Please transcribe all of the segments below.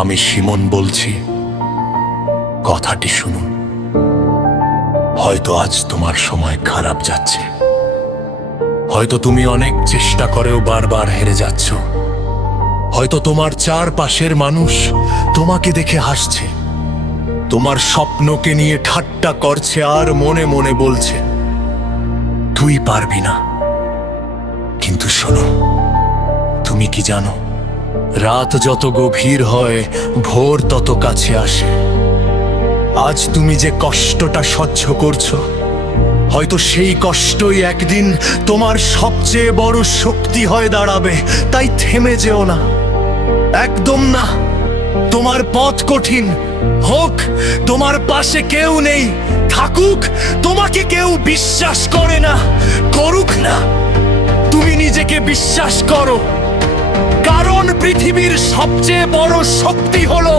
আমি শিমন বলছি, কথাটি শুনুন। হয়তো আজ তোমার সময় খারাপ যাচ্ছে, হয়তো তুমি অনেক চেষ্টা করেও বারবার হেরে যাচ্ছ, হয়তো তোমার চারপাশের মানুষ তোমাকে দেখে হাসছে, তোমার স্বপ্নকে নিয়ে ঠাট্টা করছে আর মনে মনে বলছে তুই পারবি না। কিন্তু শোনো, তুমি কি জানো, রাত যত গভীর হয় ভোর তত কাছে আসে। আজ তুমি যে কষ্টটা সহ্য করছো, হয়তো সেই কষ্টই একদিন তোমার সবচেয়ে বড় শক্তি হয়ে দাঁড়াবে। তাই থেমে যেও না, একদম না। তোমার পথ কঠিন হোক, তোমার পাশে কেউ নেই, থাকুক তোমাকে কেউ বিশ্বাস করে না, করুক না, তুমি নিজেকে বিশ্বাস করো। কারণ পৃথিবীর সবচেয়ে বড় শক্তি হলো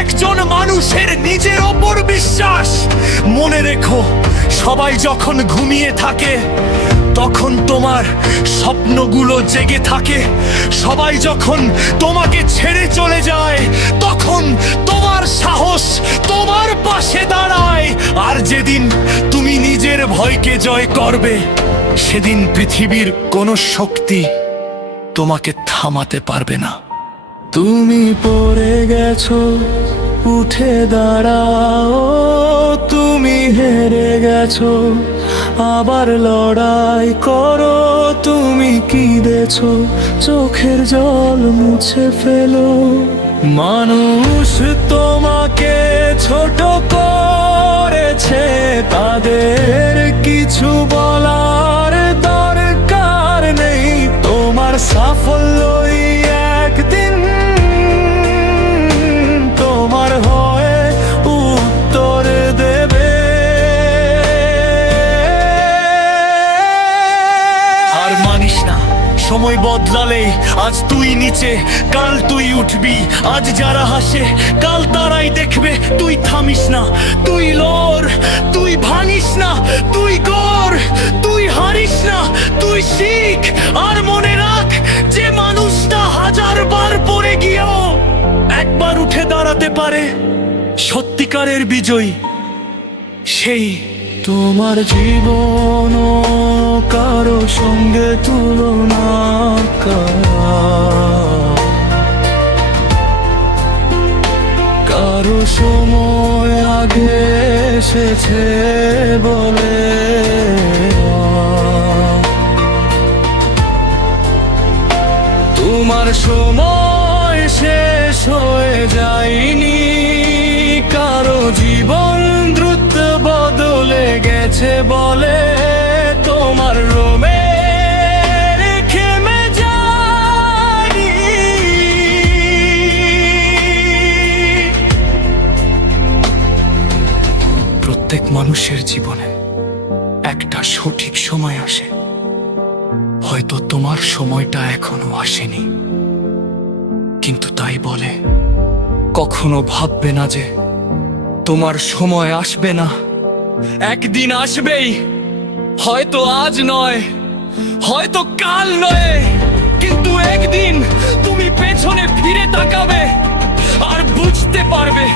একজন মানুষের নিজের ওপর বিশ্বাস। মনে রেখো, সবাই যখন ঘুমিয়ে থাকে তখন তোমার স্বপ্নগুলো জেগে থাকে। সবাই যখন তোমাকে ছেড়ে চলে যায় তখন তোমার সাহস তোমার পাশে দাঁড়ায়। আর যেদিন তুমি নিজের ভয়কে জয় করবে, সেদিন পৃথিবীর কোনো শক্তি তোমাকে থামাতে পারবে না। তুমি পড়ে গেছো, উঠে দাঁড়াও। তুমি হেরে গেছো, আবার লড়াই করো। তুমি কেঁদেছো, চোখের জল মুছে ফেলো। মানুষ তোমাকে ছোট করেছে, তাদের কিছু বলার দরকার নেই। তোমার সাফল্যই একদিন তোমার হয়ে উত্তর দেবে। আর মানিস না, সময় বদলালেই আজ তুই নিচে, কাল তুই উঠবি। আজ যারা হাসে কাল তারাই দেখবে তুই থামিস না। তুই লড়, তুই ভাঙিস না, তুই গড়, তুই হারিস না, তুই শিখ। আর মনে রাখ, যে মানুষটা 1000 বার পড়ে গিয়েও একবার উঠে দাঁড়াতে পারে, সত্যিকারের বিজয়ী সেই। তোমার জীবন কারো সঙ্গে তুলনা করা, কারো সময় আগে এসেছে বলে তোমার সময় শেষ হয়ে যায়নি। কারো জীবন দ্রুত বদলে গেছে বলে তোমার রোমে খেমে যায়নি। প্রত্যেক মানুষের জীবনে একটা সঠিক সময় আসে, হয়তো তোমার সময়টা এখনো আসেনি, কিন্তু তাই বলে কখনো ভাববে না যে তোমার সময় আসবে না। একদিন আসবেই, হয়তো আজ নয়, হয়তো কাল নয়, কিন্তু একদিন তুমি পেছনে ফিরে তাকাবে আর বুঝতে পারবে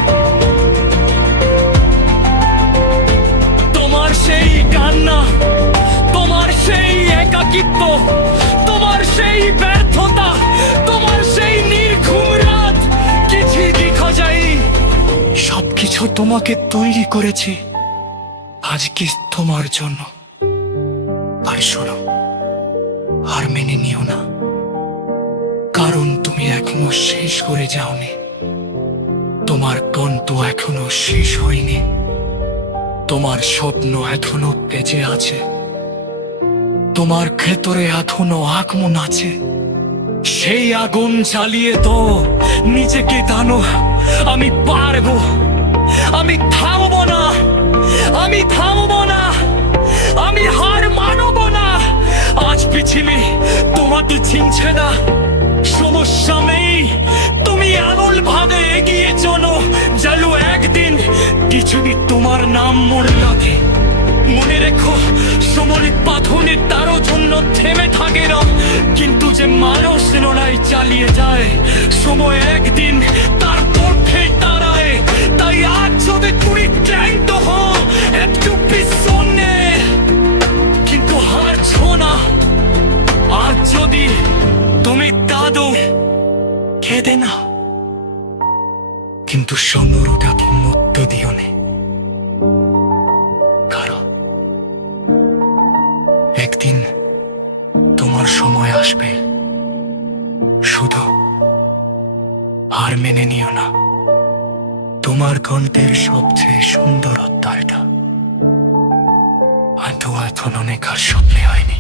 তোমার সেই কান্না, তোমার সেই একাকিত্ব, তোমার সেই ব্যর্থতা, তোমার সেই নির্ঘুম রাত কিছুই দেখা যায়নি। সবকিছু তোমাকে তৈরি করেছি আজকে তোমার জন্য। তাই শোনো, আর মেনে নিও না, কারণ তুমি এখনো শেষ করে যাওনি। তোমার কণ্ঠ এখনো শেষ হয়নি, তোমার স্বপ্ন এখনো বেঁচে আছে, তোমার ভেতরে এখনো আগুন আছে। সেই আগুন জ্বালিয়ে তো নিজেকে টানো। আমি পারবো, আমি থামবো না, আমি থামবো না, আমি হার মানবো না। আজ পৃথিবী তোমাকে চিনছে না, সমস্যা নেই, তুমি এমন ভাবে এগিয়ে চলো যেন একদিন কিছুদিন তোমার নাম মনে লাগে। মনে রেখো, সময় পাথনের তারও জন্য থেমে থাকে না, কিন্তু যে মানুষ লড়াই চালিয়ে যায়, সময় একদিন তার যদি তুমি কাঁদো, কেঁদে না, কিন্তু সৌন্দর্যটাকে মধ্য দিও নে। কারণ একদিন তোমার সময় আসবে, শুধু আর মেনে নিও না তোমার কণ্ঠের সবচেয়ে সুন্দর অধ্যায়টা হয়তো এখন অনেক আর স্বপ্নে হয়নি।